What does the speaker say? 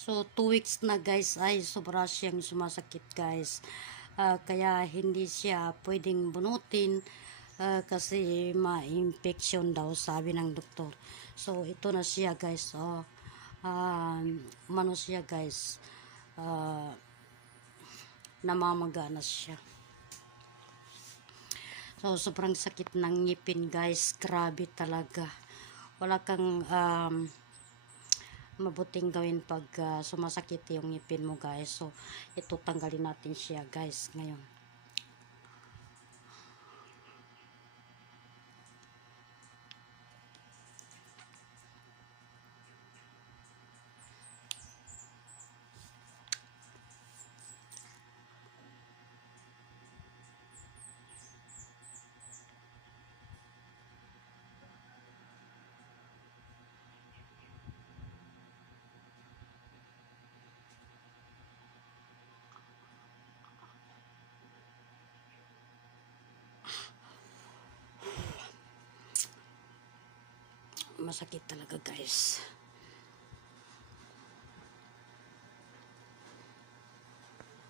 So 2 weeks na guys ay sobra siyang sumasakit guys. Kaya hindi siya pwedeng bunutin kasi ma-infection daw sabi ng doktor. So ito na siya guys. Mano siya guys. Namamaga na siya. So sobrang sakit ng ngipin guys. Grabe talaga. Wala kang mabuting gawin pag sumasakit yung ngipin mo guys. So ito tanggalin natin siya guys ngayon. Masakit talaga guys.